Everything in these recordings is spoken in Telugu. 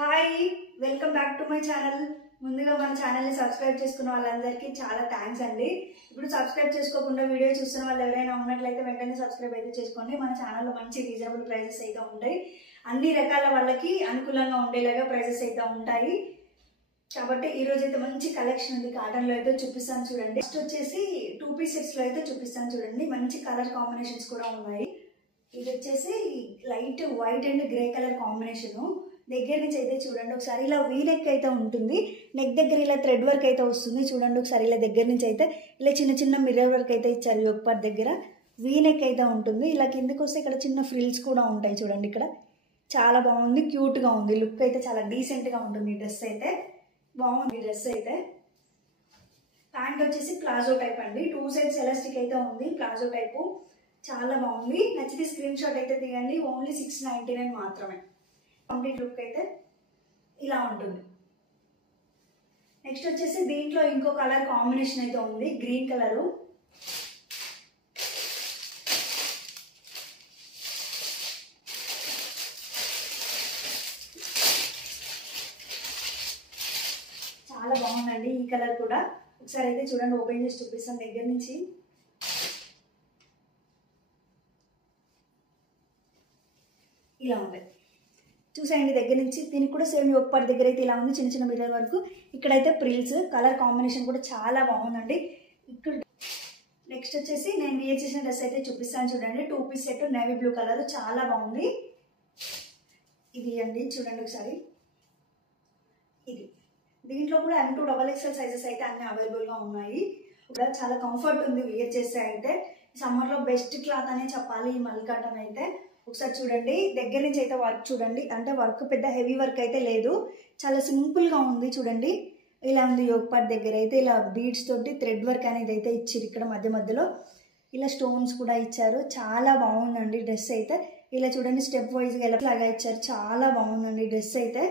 Hi, welcome back to my channel. ముందుగా మన ఛానల్ని సబ్స్క్రైబ్ చేసుకున్న వాళ్ళందరికీ చాలా థ్యాంక్స్ అండి. ఇప్పుడు సబ్స్క్రైబ్ చేసుకోకుండా వీడియో చూస్తున్న వాళ్ళు ఎవరైనా ఉన్నట్లయితే వెంటనే సబ్స్క్రైబ్ అయితే చేసుకోండి. మన ఛానల్లో మంచి రీజనబుల్ ప్రైజెస్ అయితే ఉంటాయి. అన్ని రకాల వాళ్ళకి అనుకూలంగా ఉండేలాగా ప్రైజెస్ అయితే ఉంటాయి. కాబట్టి ఈరోజు అయితే మంచి కలెక్షన్ ఉంది. కాటన్లో అయితే చూపిస్తాను చూడండి. నెక్స్ట్ వచ్చేసి 2 పీస్ సెట్స్లో అయితే చూపిస్తాను చూడండి. మంచి కలర్ కాంబినేషన్స్ కూడా ఉన్నాయి. ఇది వచ్చేసి light white and grey colour combination. దగ్గర నుంచి అయితే చూడండి ఒకసారి. ఇలా వీ నెక్ అయితే ఉంటుంది. నెక్ దగ్గర ఇలా థ్రెడ్ వర్క్ అయితే వస్తుంది చూడండి ఒకసారి. ఇలా దగ్గర నుంచి అయితే ఇలా చిన్న చిన్న మిర్రర్ వర్క్ అయితే ఇచ్చారు. యోక్ పార్ట్ దగ్గర వీ నెక్ అయితే ఉంటుంది. ఇలా కిందకి వస్తే ఇక్కడ చిన్న ఫ్రిల్స్ కూడా ఉంటాయి చూడండి. ఇక్కడ చాలా బాగుంది, క్యూట్గా ఉంది. లుక్ అయితే చాలా డీసెంట్గా ఉంటుంది. ఈ డ్రెస్ అయితే బాగుంది. ఈ డ్రెస్ అయితే ప్యాంట్ వచ్చేసి ప్లాజో టైప్ అండి. 2 సైడ్స్ ఎలాస్టిక్ అయితే ఉంది. ప్లాజో టైపు చాలా బాగుంది. నచ్చితే స్క్రీన్ షాట్ అయితే తీయండి. ఓన్లీ 699 మాత్రమే. కంప్లీట్ లుక్ అయితే ఇలా ఉంటుంది. నెక్స్ట్ వచ్చేసి దీంట్లో ఇంకో కలర్ కాంబినేషన్ అయితే ఉంది, గ్రీన్ కలరు. చాలా బాగుందండి ఈ కలర్ కూడా. ఒకసారి అయితే చూడండి, ఓపెన్ చేసి చూపిస్తాను దగ్గర నుంచి. ఇలా ఉంది చూసేయండి దగ్గర నుంచి. దీనికి కూడా సేమ్ యోక్ పార్ట్ దగ్గర అయితే ఇలా ఉంది, చిన్న చిన్న మిర్రర్ వరకు. ఇక్కడైతే ప్రిల్స్. కలర్ కాంబినేషన్ కూడా చాలా బాగుందండి. ఇక్కడ నెక్స్ట్ వచ్చేసి నేను వేర్ చేసిన డ్రెస్ అయితే చూపిస్తాను చూడండి. 2 piece set navy blue colour చాలా బాగుంది. ఇది అండి చూడండి ఒకసారి. ఇది దీంట్లో కూడా M2 XXL సైజెస్ అయితే అన్ని అవైలబుల్గా ఉన్నాయి. కూడా చాలా కంఫర్ట్ ఉంది వేర్ చేస్తే. అయితే సమ్మర్లో బెస్ట్ క్లాత్ అనే చెప్పాలి ఈ మల్ కాటన్ అయితే. ఒకసారి చూడండి దగ్గర నుంచి అయితే వర్క్ చూడండి. అంటే వర్క్ పెద్ద హెవీ వర్క్ అయితే లేదు, చాలా సింపుల్గా ఉంది చూడండి. ఇలా ఉంది యోక్ పార్ట్ దగ్గర అయితే ఇలా బీడ్స్ తోటి థ్రెడ్ వర్క్ అనేది అయితే ఇచ్చారు. ఇక్కడ మధ్య మధ్యలో ఇలా స్టోన్స్ కూడా ఇచ్చారు. చాలా బాగుందండి డ్రెస్ అయితే. ఇలా చూడండి స్టెప్ వైజ్గా ఎలా లాగా ఇచ్చారు. చాలా బాగుందండి డ్రెస్ అయితే.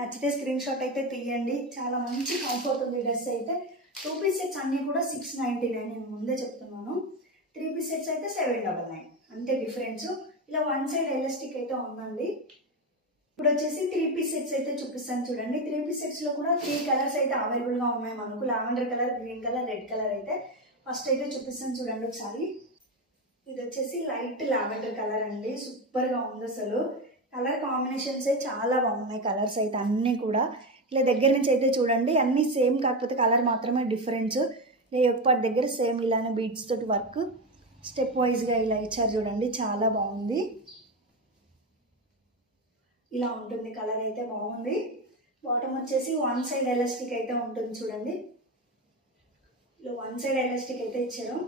నచ్చితే స్క్రీన్ షాట్ అయితే తీయండి. చాలా మంచి కంఫర్ట్ ఉంది డ్రెస్ అయితే. 2 పీస్ సెట్స్ అన్నీ కూడా 699 నేను ముందే చెప్తున్నాను. 3 పీస్ సెట్స్ అయితే 799 అంతే డిఫరెన్స్. ఇలా 1 సైడ్ ఎలాస్టిక్ అయితే ఉందండి. ఇప్పుడు వచ్చేసి 3 పీస్ సెట్స్ అయితే చూపిస్తాను చూడండి. 3 పీస్ సెట్స్లో కూడా 3 కలర్స్ అయితే అవైలబుల్గా ఉన్నాయి మనకు. Lavender colour, green colour, red colour అయితే ఫస్ట్ అయితే చూపిస్తాను చూడండి ఒకసారి. ఇది వచ్చేసి లైట్ లావెండర్ కలర్ అండి. సూపర్గా ఉంది అసలు. కలర్ కాంబినేషన్స్ చాలా బాగున్నాయి. కలర్స్ అయితే అన్నీ కూడా ఇలా దగ్గర నుంచి అయితే చూడండి. అన్నీ సేమ్, కాకపోతే కలర్ మాత్రమే డిఫరెన్స్. ఇలా యోక్ పార్ట్ దగ్గర సేమ్ ఇలానే బీడ్స్ తోటి వర్క్ స్టెప్ వైజ్గా ఇలా ఇచ్చారు చూడండి. చాలా బాగుంది. ఇలా ఉంటుంది కలర్ అయితే బాగుంది. బాటమ్ వచ్చేసి 1 సైడ్ ఎలాస్టిక్ అయితే ఉంటుంది చూడండి. ఇలా 1 సైడ్ ఎలాస్టిక్ అయితే ఇచ్చారు.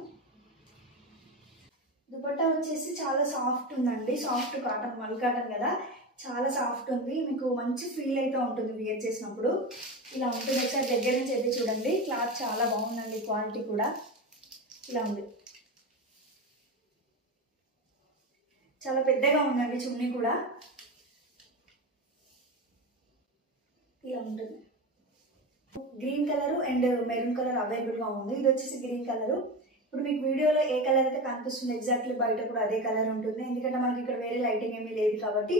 దుపట్టా వచ్చేసి చాలా సాఫ్ట్ ఉందండి. సాఫ్ట్ కాటన్, మల్ కాటన్ కదా, చాలా సాఫ్ట్ ఉంది. మీకు మంచి ఫీల్ అయితే ఉంటుంది వేర్ చేసినప్పుడు. ఇలా ఉంటుంది. ఒకసారి దగ్గర నుంచి అయితే చూడండి. క్లాత్ చాలా బాగుందండి, క్వాలిటీ కూడా. ఇలా ఉంది. చాలా పెద్దగా ఉందండి చున్నీ కూడా. ఇలా ఉంటుంది. Green colour and maroon colour అవైలబుల్గా ఉంది. ఇది వచ్చేసి గ్రీన్ కలరు. ఇప్పుడు మీకు వీడియోలో ఏ కలర్ అయితే కనిపిస్తుంది ఎగ్జాక్ట్లీ బయట కూడా అదే కలర్ ఉంటుంది. ఎందుకంటే మనకి ఇక్కడ వేరే లైటింగ్ ఏమీ లేదు కాబట్టి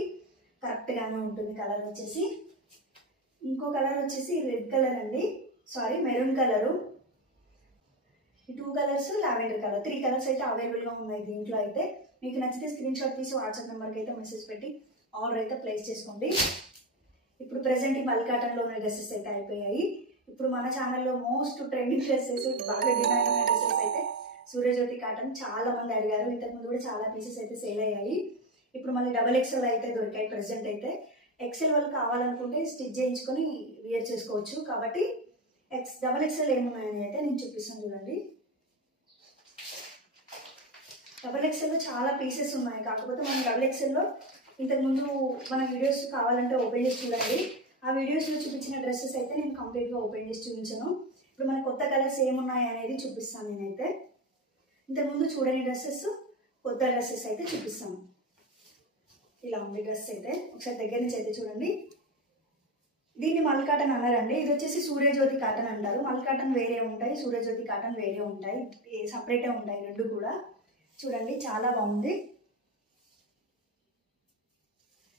కరెక్ట్గానే ఉంటుంది కలర్ వచ్చేసి. ఇంకో కలర్ వచ్చేసి రెడ్ కలర్ అండి, సారీ మెరూన్ కలరు. ఈ 2 కలర్స్, లావెండర్ కలర్, 3 కలర్స్ అయితే అవైలబుల్గా ఉన్నాయి దీంట్లో అయితే. మీకు నచ్చితే స్క్రీన్ షాట్ తీసి వాట్సాప్ నెంబర్కి అయితే మెసేజ్ పెట్టి ఆర్డర్ అయితే ప్లేస్ చేసుకోండి. ఇప్పుడు ప్రెసెంట్ ఈ మల్ కాటన్లో ఉన్న డ్రెస్సెస్ అయితే అయిపోయాయి. ఇప్పుడు మన ఛానల్లో మోస్ట్ ట్రెండింగ్ డ్రెస్సెస్, బాగా డిమాండ్ ఉన్న డ్రెస్సెస్ అయితే సూర్యజ్యోతి కాటన్. చాలా మంది అడిగారు. ఇంతకుముందు కూడా చాలా పీసెస్ అయితే సేల్ అయ్యాయి. ఇప్పుడు మళ్ళీ XXL అయితే దొరికాయి ప్రెసెంట్ అయితే. XL వాళ్ళు కావాలనుకుంటే స్టిచ్ చేయించుకొని వేర్ చేసుకోవచ్చు. కాబట్టి XXL ఏమున్నాయని అయితే నేను చూపిస్తాను చూడండి. XXL చాలా పీసెస్ ఉన్నాయి. కాకపోతే మనం XXLలో ఇంతకుముందు మన వీడియోస్ కావాలంటే ఓపెన్ చేసి చూడండి. ఆ వీడియోస్లో చూపించిన డ్రెస్సెస్ అయితే నేను కంప్లీట్గా ఓపెన్ చేసి చూపించాను. ఇప్పుడు మన కొత్త కలర్స్ ఏమున్నాయి అనేది చూపిస్తాను నేనైతే. ఇంతకుముందు చూడని డ్రెస్సెస్, కొత్త డ్రెస్సెస్ అయితే చూపిస్తాను. ఇలా ఉంది డ్రెస్ అయితే. ఒకసారి దగ్గర నుంచి అయితే చూడండి. దీన్ని మల్ కాటన్ అన్నారండి. ఇది వచ్చేసి సూర్యజ్యోతి కాటన్ అంటారు. మల్ కాటన్ వేరే ఉంటాయి, సూర్యజ్యోతి కాటన్ వేరే ఉంటాయి, సపరేటే ఉంటాయి రెండు కూడా. చూడండి చాలా బాగుంది.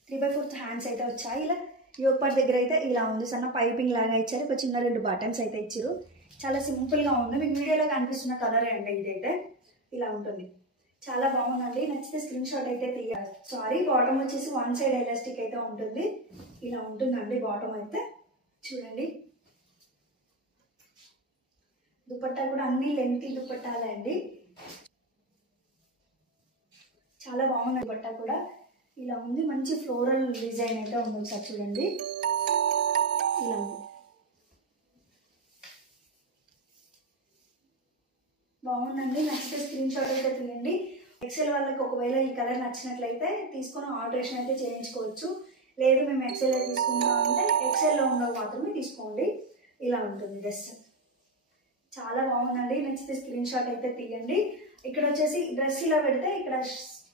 3/4 హ్యాండ్స్ అయితే వచ్చాయి. ఇలా యోగ్ పార్ట్ దగ్గర అయితే ఇలా ఉంది, సన్న పైపింగ్ లాగా ఇచ్చారు, ఒక చిన్న 2 బటన్స్ అయితే ఇచ్చారు. చాలా సింపుల్గా ఉంది. మీకు వీడియోలో కనిపిస్తున్న కలరే అండి ఇదైతే. ఇలా ఉంటుంది, చాలా బాగుందండి. నచ్చితే స్క్రీన్ షాట్ అయితే తీయాలి. సారీ, బాటమ్ వచ్చేసి 1 సైడ్ ఎలాస్టిక్ అయితే ఉంటుంది. ఇలా ఉంటుందండి బాటమ్ అయితే. చూడండి, దుపట్టా కూడా అన్ని లెంతీ దుపట్టాలే అండి. చాలా బాగుంది దుపట్టా కూడా. ఇలా ఉంది, మంచి ఫ్లోరల్ డిజైన్ అయితే ఉంది. ఒకసారి చూడండి, ఇలా ఉంది, బాగుందండి. నచ్చితే స్క్రీన్ షాట్ అయితే తీయండి. ఎక్సెల్ వాళ్ళకి ఒకవేళ ఈ కలర్ నచ్చినట్లయితే తీసుకొని ఆల్టరేషన్ అయితే చేయించుకోవచ్చు. లేదు మేము ఎక్సెల్ తీసుకుంటాం అంటే ఎక్సెల్లో ఉన్నవి మాత్రమే తీసుకోండి. ఇలా ఉంటుంది డ్రెస్, చాలా బాగుందండి. నచ్చితే స్క్రీన్ షాట్ అయితే తీయండి. ఇక్కడ వచ్చేసి డ్రెస్ ఇలా పెడితే ఇక్కడ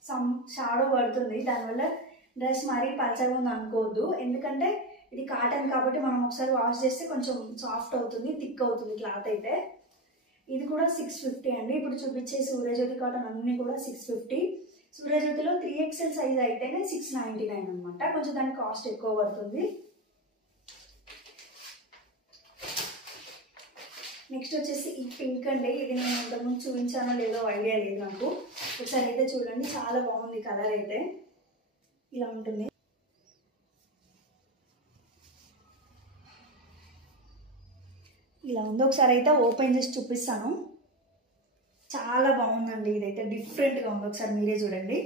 సమ్ షాడో పడుతుంది, దానివల్ల డ్రెస్ మరీ పల్చగా ఉంది అనుకోవద్దు. ఎందుకంటే ఇది కాటన్ కాబట్టి మనం ఒకసారి వాష్ చేస్తే కొంచెం సాఫ్ట్ అవుతుంది, థిక్ అవుతుంది క్లాత్ అయితే. ఇది కూడా 650 అండి. ఇప్పుడు చూపించే సూర్యజ్యోతి కాటన్ అన్నీ కూడా 650. సూర్యజ్యోతిలో 3XL సైజ్ అయితేనే 699 అనమాట. కొంచెం దానికి కాస్ట్ ఎక్కువ పడుతుంది. నెక్స్ట్ వచ్చేసి ఈ పింక్ అండి. ఇది నేను ఇంతకుముందు చూపించానో లేదో ఐడియా లేదు నాకు. ఒకసారి అయితే చూడండి, చాలా బాగుంది కలర్ అయితే. ఇలా ఉంటుంది, ఇలా ఉంది. ఒకసారి అయితే ఓపెన్ చేసి చూపిస్తాను. చాలా బాగుందండి, ఇదైతే డిఫరెంట్గా ఉంది. ఒకసారి మీరే చూడండి.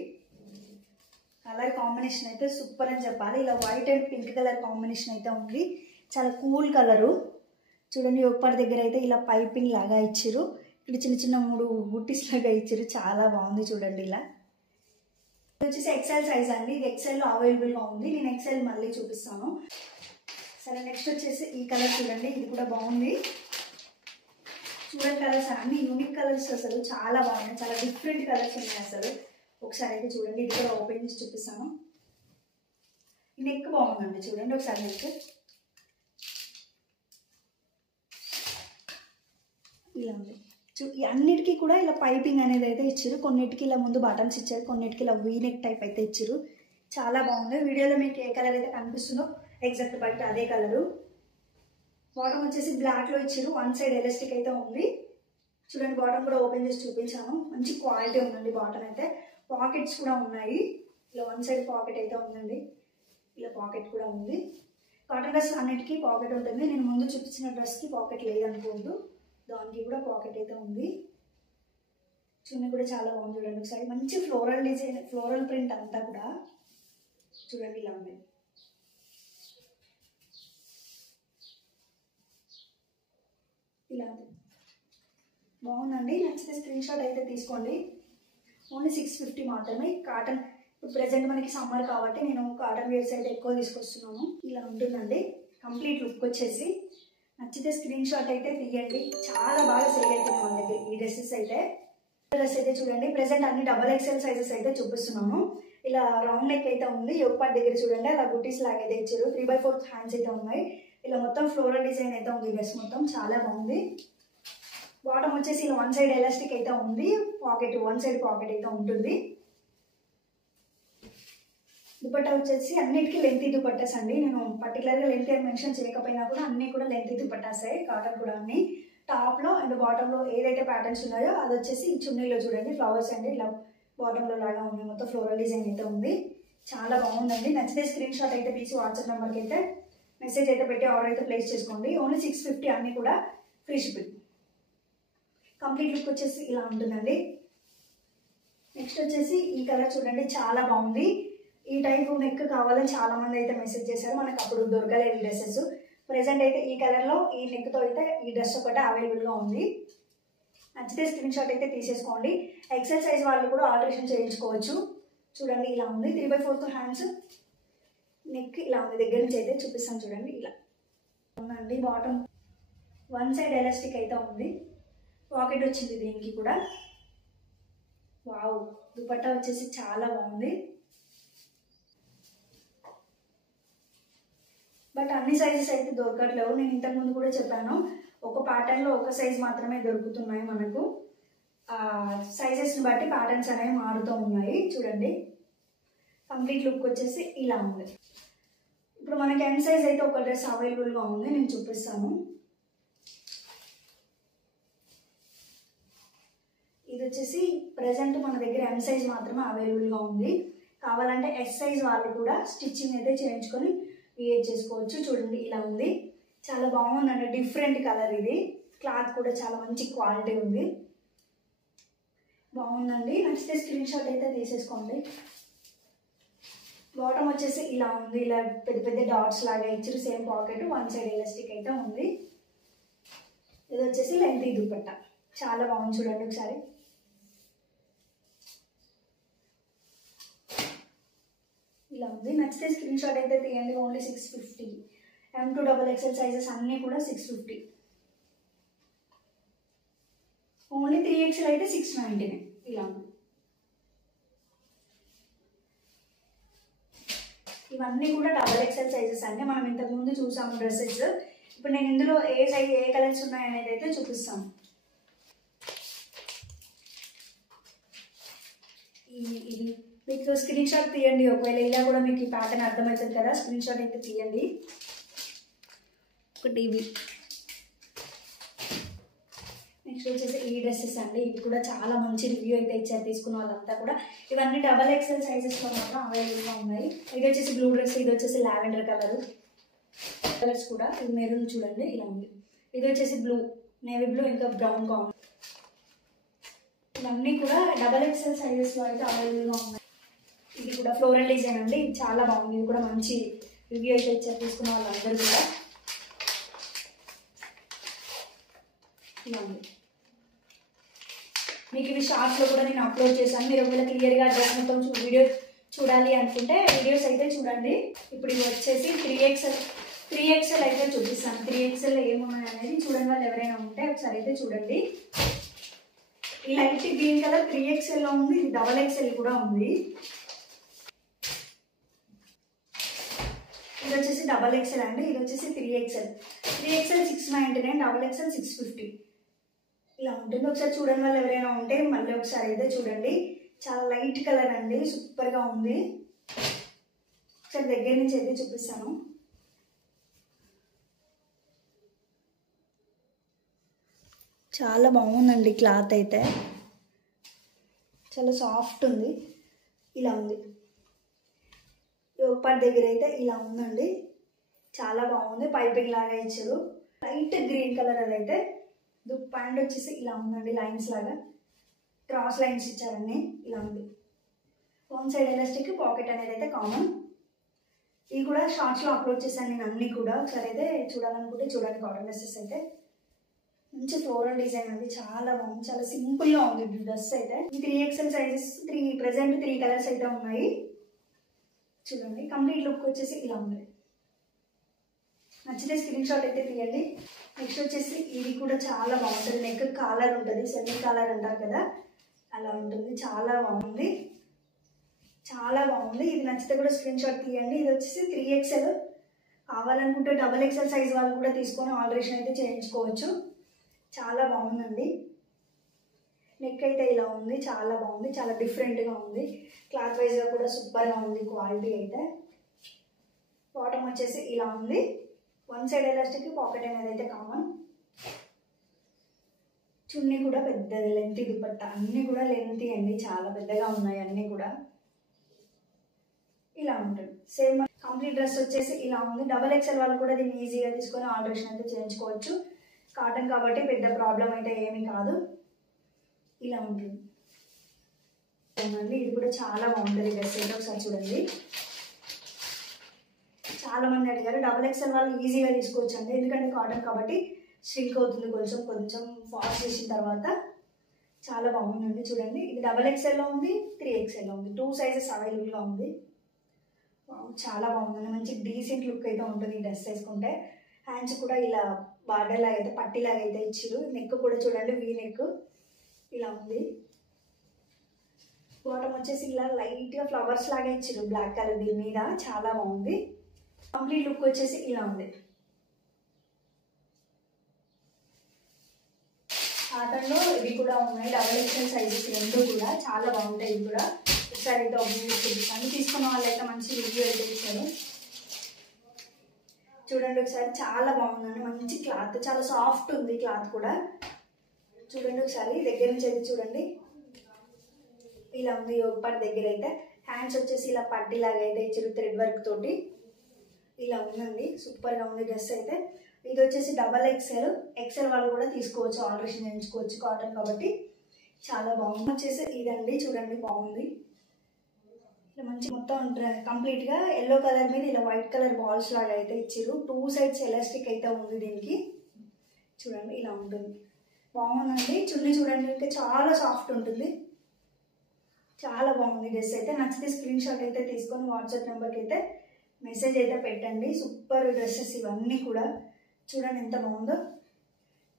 కలర్ కాంబినేషన్ అయితే సూపర్ అని చెప్పాలి. ఇలా white and pink colour combination అయితే ఉంది, చాలా కూల్ కలరు. చూడండి, ఒప్పటి దగ్గర అయితే ఇలా పైపింగ్ లాగా ఇచ్చారు, ఇక్కడ చిన్న చిన్న 3 బుట్టీస్ లాగా ఇచ్చారు, చాలా బాగుంది. చూడండి, ఇలా ఇది వచ్చేసి ఎక్సెల్ సైజ్ అండి. ఇది ఎక్సెల్లో అవైలబుల్గా ఉంది. నేను ఎక్సెల్ మళ్ళీ చూపిస్తాను. సరే, నెక్స్ట్ వచ్చేసి ఈ కలర్ చూడండి, ఇది కూడా బాగుంది. చూడండి, కలర్స్ అన్ని యూనిక్ కలర్స్, అసలు చాలా బాగున్నాయి, చాలా డిఫరెంట్ కలర్స్ ఉన్నాయి అసలు. ఒకసారి అయితే చూడండి, ఇది కూడా ఓపెన్ చేసి చూపిస్తాను. ఈ నెక్ బాగుందండి, చూడండి ఒకసారి నెక్. ఇలా ఉంది. అన్నిటికీ కూడా ఇలా పైపింగ్ అనేది అయితే ఇచ్చారు. కొన్నిటికి ఇలా ముందు బటన్స్ ఇచ్చారు, కొన్నిటికి ఇలా వీనెక్ టైప్ అయితే ఇచ్చారు. చాలా బాగుంది. వీడియోలో మీకు ఏ కలర్ అయితే కనిపిస్తుందో ఎగ్జాక్ట్ బయట అదే కలరు. బాటమ్ వచ్చేసి బ్లాక్లో ఇచ్చారు, 1 సైడ్ ఎలాస్టిక్ అయితే ఉంది. చూడండి, బాటమ్ కూడా ఓపెన్ చేసి చూపించాను. మంచి క్వాలిటీ ఉందండి బాటమ్ అయితే. పాకెట్స్ కూడా ఉన్నాయి. ఇలా 1 సైడ్ పాకెట్ అయితే ఉందండి, ఇలా పాకెట్ కూడా ఉంది. కాటన్ డ్రెస్ అన్నిటికీ పాకెట్ ఉంటుంది. నేను ముందు చూపించిన డ్రెస్కి పాకెట్ లేదనుకోవద్దు, దానికి కూడా పాకెట్ అయితే ఉంది. చున్నీ కూడా చాలా బాగుంది. చూడండి ఒకసారి, మంచి ఫ్లోరల్ డిజైన్, ఫ్లోరల్ ప్రింట్ అంతా కూడా. చూడండి, ఇలా ఉంది. ఇలా ఉంది, బాగుందండి. నచ్చితే స్క్రీన్ షాట్ అయితే తీసుకోండి. ఓన్లీ 650 మాత్రమే. కాటన్ ఇప్పుడు ప్రెజెంట్ మనకి సమ్మర్ కాబట్టి నేను కాటన్ వేర్స్ అయితే ఎక్కువ తీసుకొస్తున్నాను. ఇలా ఉంటుందండి కంప్లీట్ లుక్ వచ్చేసి. నచ్చితే స్క్రీన్ షాట్ అయితే తీయండి. చాలా బాగా సేల్ అవుతుంది మన దగ్గర ఈ డ్రెస్సెస్ అయితే. డ్రెస్ అయితే చూడండి, ప్రెజెంట్ అన్ని XXL సైజెస్ అయితే చూపిస్తున్నాను. ఇలా రౌండ్ నెక్ అయితే ఉంది. యోగ్ పార్ట్ దగ్గర చూడండి, అలా బుటీస్ లాగా అయితే ఇచ్చారు. 3/4 హ్యాండ్స్ అయితే ఉన్నాయి. ఇలా మొత్తం ఫ్లోరల్ డిజైన్ అయితే ఉంది డ్రెస్ మొత్తం, చాలా బాగుంది. బాటమ్ వచ్చేసి ఇలా 1 సైడ్ ఎలాస్టిక్ అయితే ఉంది, పాకెట్ 1 సైడ్ పాకెట్ అయితే ఉంటుంది. దుపట్టా వచ్చేసి అన్నిటికీ లెంతీ దుపట్టాస్ అండి. నేను పర్టికులర్గా లెంతీ అని మెన్షన్ చేయకపోయినా కూడా అన్నీ కూడా లెంతీ దుపట్టాసే. కాటన్ కూడా అన్ని టాప్లో అండ్ బాటంలో ఏదైతే ప్యాటర్న్స్ ఉన్నాయో అది వచ్చేసి చున్నీలో చూడండి ఫ్లవర్స్ అండి, ఇలా బాటంలో లాగా ఉన్నాయి. మొత్తం ఫ్లోరల్ డిజైన్ అయితే ఉంది, చాలా బాగుందండి. నచ్చితే స్క్రీన్ షాట్ అయితే తీసి వాట్సాప్ నెంబర్కి అయితే మెసేజ్ అయితే పెట్టి ఆర్డర్ అయితే ప్లేస్ చేసుకోండి. ఓన్లీ 650, అన్నీ కూడా ఫ్రీ షిప్పింగ్. కంప్లీట్ లుక్ వచ్చేసి ఇలా ఉంటుందండి. నెక్స్ట్ వచ్చేసి ఈ కలర్ చూడండి, చాలా బాగుంది. ఈ టైప్ నెక్ కావాలని చాలా మంది అయితే మెసేజ్ చేశారు, మనకు అప్పుడు దొరకలేదు డ్రెస్సెస్. ప్రెసెంట్ అయితే ఈ కలర్లో ఈ నెక్తో అయితే ఈ డ్రెస్ ఒకటి అవైలబుల్గా ఉంది. నచ్చితే స్క్రీన్ షాట్ అయితే తీసేసుకోండి. ఎక్సెల్ సైజ్ వాళ్ళు కూడా ఆల్టరేషన్ చేయించుకోవచ్చు. చూడండి, ఇలా ఉంది. 3/4 హ్యాండ్స్, నెక్ ఇలా ఉంది. దగ్గర నుంచి అయితే చూపిస్తాను చూడండి, ఇలా ఉందండి. బాటమ్ 1 సైడ్ ఎలాస్టిక్ అయితే ఉంది, పాకెట్ వచ్చింది దీనికి కూడా. వావ్, దుపట్టా వచ్చేసి చాలా బాగుంది. బట్ అన్ని సైజెస్ అయితే దొరకట్లేవు. నేను ఇంతకుముందు కూడా చెప్పాను, ఒక ప్యాటర్న్లో ఒక సైజ్ మాత్రమే దొరుకుతున్నాయి మనకు. సైజెస్ని బట్టి ప్యాటర్న్స్ అనేవి మారుతూ ఉన్నాయి. చూడండి, కంప్లీట్ లుక్ వచ్చేసి ఇలా ఉంది. ఇప్పుడు మనకి ఎం సైజ్ అయితే ఒక డ్రెస్ అవైలబుల్గా ఉంది, నేను చూపిస్తాను. ఇది వచ్చేసి ప్రజెంట్ మన దగ్గర ఎం సైజ్ మాత్రమే అవైలబుల్గా ఉంది. కావాలంటే ఎస్ సైజ్ వాళ్ళు కూడా స్టిచ్చింగ్ అయితే చేయించుకొని వేర్ చేసుకోవచ్చు. చూడండి ఇలా ఉంది, చాలా బాగుందండి. డిఫరెంట్ కలర్, ఇది క్లాత్ కూడా చాలా మంచి క్వాలిటీ ఉంది, బాగుందండి. నచ్చితే స్క్రీన్ షాట్ అయితే తీసేసుకోండి. బాటమ్ వచ్చేసి ఇలా ఉంది, ఇలా పెద్ద పెద్ద డాట్స్ లాగా ఇచ్చారు. Same pocket, one side elastic అయితే ఉంది. ఇది వచ్చేసి లెంతీ దుపట్టా, చాలా బాగుంది. చూడండి ఒకసారి, ఇలా ఉంది. నచ్చితే స్క్రీన్ షాట్ అయితే తీయండి. ఓన్లీ 650. M2XXL సైజెస్ అన్నీ కూడా 650. ఓన్లీ 3XL అయితే 699. ఇలా ఉంది. ఇవన్నీ కూడా XXL సైజెస్ అండి. మనం ఇంతకుముందు చూసాము డ్రెస్సెస్. ఇప్పుడు నేను ఇందులో ఏ సైజ్ ఏ కలర్స్ ఉన్నాయనేది అయితే చూపిస్తాను. ఇది మీకు స్క్రీన్ షాట్ తీయండి. ఒకవేళ ఇలా కూడా మీకు ఈ ప్యాటర్న్ అర్థమవుతుంది కదా, స్క్రీన్ షాట్ అయితే తీయండి. ఒకటి ఇవి, నెక్స్ట్ వచ్చేసి ఈ డ్రెస్సెస్ అండి. ఇవి కూడా చాలా మంచి రివ్యూ అయితే ఇచ్చారు తీసుకున్న వాళ్ళంతా కూడా. ఇవన్నీ XXL సైజెస్లో మాత్రం అవైలబుల్గా ఉన్నాయి. ఇది వచ్చేసి బ్లూ డ్రెస్, ఇది వచ్చేసి లావెండర్ కలర్. కలర్స్ కూడా ఇది మెరూన్ చూడండి ఇలా ఉంది. ఇది వచ్చేసి బ్లూ, నేవీ బ్లూ, ఇంకా బ్రౌన్ కాంబినేషన్. ఇవన్నీ కూడా XXL సైజెస్లో అయితే అవైలబుల్గా ఉన్నాయి. ఇది కూడా ఫ్లోరల్ డిజైన్ అండి, ఇది చాలా బాగుంది. ఇది కూడా మంచి రివ్యూ అయితే ఇచ్చారు తీసుకున్న వాళ్ళందరూ కూడా. ఇలా ఉంది. మీకు ఇవి షార్ట్స్లో కూడా నేను అప్లోడ్ చేశాను. మీరు ఒకవేళ క్లియర్గా డ్రెస్ మొత్తం వీడియో చూడాలి అనుకుంటే వీడియోస్ అయితే చూడండి. ఇప్పుడు ఇవి వచ్చేసి 3XL అయితే చూపిస్తాను. 3XL ఏమున్నాయి అనేది చూడండి, వాళ్ళు ఎవరైనా ఉంటే ఒకసారి అయితే చూడండి. ఈ లైట్ గ్రీన్ కలర్ 3XLలో ఉంది, ఇది XXL కూడా ఉంది. ఇది వచ్చేసి XXL అండి, ఇది వచ్చేసి 3XL. 3XL 699, XXL 650. ఇలా ఉంటుంది. ఒకసారి చూడండి, వాళ్ళు ఎవరైనా ఉంటే మళ్ళీ ఒకసారి అయితే చూడండి. చాలా లైట్ కలర్ అండి, సూపర్గా ఉంది. ఒకసారి దగ్గర నుంచి అయితే చూపిస్తాను. చాలా బాగుందండి, క్లాత్ అయితే చాలా సాఫ్ట్ ఉంది. ఇలా ఉంది. యోగపాట్ దగ్గర అయితే ఇలా ఉందండి, చాలా బాగుంది. పైపింగ్ లాగా ఇచ్చారు, లైట్ గ్రీన్ కలర్. అదైతే ప్యాంట్ వచ్చేసి ఇలా ఉందండి, లైన్స్ లాగా క్రాస్ లైన్స్ ఇచ్చారండి. ఇలా ఉంది. వన్ సైడ్ ఎలాస్టిక్, పాకెట్ అనేది అయితే కామన్. ఇవి కూడా షార్ట్స్లో అప్లోడ్ చేశాను నేను అన్నీ కూడా. ఒకసారి అయితే చూడాలనుకుంటే చూడండి. కాటన్ డ్రెస్సెస్ అయితే మంచి ఫ్లోరల్ డిజైన్ అండి, చాలా బాగుంది. చాలా సింపుల్గా ఉంది డ్రెస్ అయితే. 3XL సైజెస్, ప్రజెంట్ 3 కలర్స్ అయితే ఉన్నాయి. చూడండి, కంప్లీట్ లుక్ వచ్చేసి ఇలా ఉంది. నచ్చితే స్క్రీన్ షాట్ అయితే తీయండి. నెక్స్ట్ వచ్చేసి ఇది కూడా చాలా బాగుంటుంది. నెక్ కాలర్ ఉంటుంది, సెమీ కాలర్ అంటారు కదా, అలా ఉంటుంది. చాలా బాగుంది, చాలా బాగుంది. ఇది నచ్చితే కూడా స్క్రీన్ షాట్ తీయండి. ఇది వచ్చేసి 3XL. కావాలనుకుంటే XXL సైజ్ వాళ్ళు కూడా తీసుకొని ఆల్టరేషన్ అయితే చేయించుకోవచ్చు. చాలా బాగుందండి. నెక్ అయితే ఇలా ఉంది, చాలా బాగుంది, చాలా డిఫరెంట్గా ఉంది. క్లాత్ వైజ్గా కూడా సూపర్గా ఉంది క్వాలిటీ అయితే. బాటమ్ వచ్చేసి ఇలా ఉంది, వన్ సైడ్ ఎలాస్టిక్, పాకెట్ అనేది అయితే కామన్. చున్నీ కూడా పెద్దది, లెంతీ దుపట్టా. అన్నీ కూడా లెంతీ అండి, చాలా పెద్దగా ఉన్నాయి అన్నీ కూడా. ఇలా ఉంటుంది. సేమ్ కంప్లీట్ డ్రెస్ వచ్చేసి ఇలా ఉంది. XXL వాళ్ళు కూడా దీన్ని ఈజీగా తీసుకొని ఆల్టరేషన్ అయితే చేయించుకోవచ్చు. కాటన్ కాబట్టి పెద్ద ప్రాబ్లం అయితే ఏమీ కాదు. ఇలా ఉంటుంది. ఇది కూడా చాలా బాగుంటుంది డ్రెస్ అయితే. ఒకసారి చూడండి. చాలా మంది అడిగారు. XXL వాళ్ళు ఈజీగా తీసుకోవచ్చు అండి, ఎందుకంటే కాటన్ కాబట్టి ష్రింక్ అవుతుంది కొంచెం ఫాస్ట్ చేసిన తర్వాత. చాలా బాగుందండి. చూడండి, ఇది XXLలో ఉంది, 3XLలో ఉంది. 2 సైజెస్ అవైలబుల్గా ఉంది. చాలా బాగుందండి, మంచి డీసెంట్ లుక్ అయితే ఉంటుంది ఈ డ్రెస్ వేసుకుంటే. హ్యాండ్స్ కూడా ఇలా బార్డర్ లాగా అయితే, పట్టీలాగా అయితే ఇచ్చారు. నెక్ కూడా చూడండి, వీ నెక్ ఇలా ఉంది. బాటమ్ వచ్చేసి ఇలా లైట్గా ఫ్లవర్స్ లాగా ఇచ్చారు, బ్లాక్ కలర్ దీని మీద. చాలా బాగుంది. కంప్లీట్ లుక్ వచ్చేసి ఇలా ఉంది. కాటన్లో ఇవి కూడా ఉన్నాయి, XXL సైజెస్ రెండు కూడా చాలా బాగుంటాయి. ఇవి కూడా ఒకసారి అయితే చూపిస్తాను. తీసుకున్న వాళ్ళు అయితే మంచి రివ్యూ అయితే ఇచ్చారు. చూడండి ఒకసారి, చాలా బాగుందండి. మంచి క్లాత్, చాలా సాఫ్ట్ ఉంది క్లాత్ కూడా. చూడండి ఒకసారి దగ్గర నుంచి అయితే చూడండి, ఇలా ఉంది యోగ్ పార్ట్ దగ్గర అయితే. హ్యాండ్స్ వచ్చేసి ఇలా పట్టీలాగా అయితే ఇచ్చారు థ్రెడ్ వర్క్ తోటి. ఇలా ఉందండి, సూపర్గా ఉంది డ్రెస్ అయితే. ఇది వచ్చేసి XL వాళ్ళు కూడా తీసుకోవచ్చు, ఆల్టరేషన్ చేయించుకోవచ్చు, కాటన్ కాబట్టి చాలా బాగుంది. వచ్చేసి ఇదండి, చూడండి బాగుంది. ఇలా మంచి మొత్తం కంప్లీట్గా ఎల్లో కలర్ మీద ఇలా వైట్ కలర్ బాల్స్ లాగా అయితే ఇచ్చారు. 2 సైడ్స్ ఎలాస్టిక్ అయితే ఉంది దీనికి. చూడండి ఇలా ఉంటుంది, బాగుందండి. చున్నీ చూడండి, ఇంకా చాలా సాఫ్ట్ ఉంటుంది, చాలా బాగుంది డ్రెస్ అయితే. నచ్చితే స్క్రీన్ షాట్ అయితే తీసుకొని వాట్సాప్ నెంబర్కి అయితే మెసేజ్ అయితే పెట్టండి. సూపర్ డ్రెస్సెస్ ఇవన్నీ కూడా. చూడండి ఎంత బాగుందో,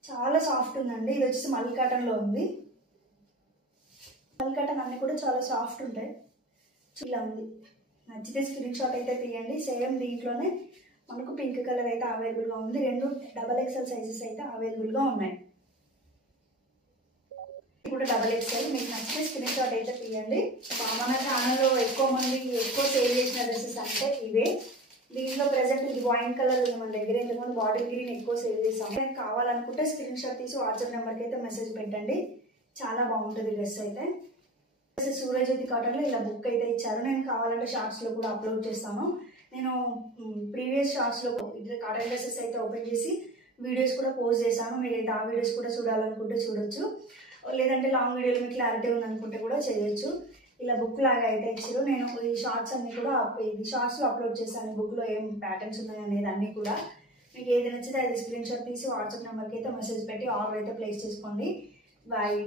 చాలా సాఫ్ట్ ఉందండి. ఇది వచ్చేసి మల్ కాటన్లో ఉంది. మల్ కాటన్ అన్నీ కూడా చాలా సాఫ్ట్ ఉంటాయి. ఇలా ఉంది, నచ్చితే స్క్రీన్ షాట్ అయితే తీయండి. సేమ్ దీంట్లోనే మనకు పింక్ కలర్ అయితే అవైలబుల్గా ఉంది. 2 XXL సైజెస్ అయితే అవైలబుల్గా ఉన్నాయి. కూడా XXL. మీకు నచ్చితే స్క్రీన్ షాట్ అయితే తీయండి. మన ఛానల్లో ఎక్కువ సేల్ చేసిన డ్రెస్సెస్ అంటే ఇవే. దీంట్లో ప్రెసెంట్ ఇది వైన్ కలర్ ఉంది మన దగ్గర. ఇంతకుముందు బాటిల్ గ్రీన్ ఎక్కువ సేల్ చేస్తాం. నేను కావాలనుకుంటే స్క్రీన్ షాట్ తీసి వాట్సాప్ నెంబర్కి అయితే మెసేజ్ పెట్టండి. చాలా బాగుంటుంది డ్రెస్ అయితే. సూరజ్యోతి కాటన్లో ఇలా బుక్ అయితే ఇచ్చారు. నేను కావాలంటే షార్ట్స్లో కూడా అప్లోడ్ చేస్తాను. నేను ప్రీవియస్ షార్ట్స్లో కాటన్ డ్రెస్సెస్ అయితే ఓపెన్ చేసి వీడియోస్ కూడా పోస్ట్ చేశాను. మీరైతే ఆ వీడియోస్ కూడా చూడాలనుకుంటే చూడొచ్చు, లేదంటే లాంగ్ వీడియోలో మీకు క్లారిటీ ఉందనుకుంటే కూడా చేయొచ్చు. ఇలా బుక్ లాగా అయితే ఇచ్చారు. నేను ఈ షార్ట్స్ అన్ని కూడా షార్ట్స్లో అప్లోడ్ చేశాను. బుక్లో ఏం ప్యాటర్న్స్ ఉన్నాయి అనేది అన్నీ కూడా. మీకు ఏది నచ్చితే అది స్క్రీన్ షాట్ తీసి వాట్సాప్ నెంబర్కి అయితే మెసేజ్ పెట్టి ఆర్డర్ అయితే ప్లేస్ చేసుకోండి. బాయ్.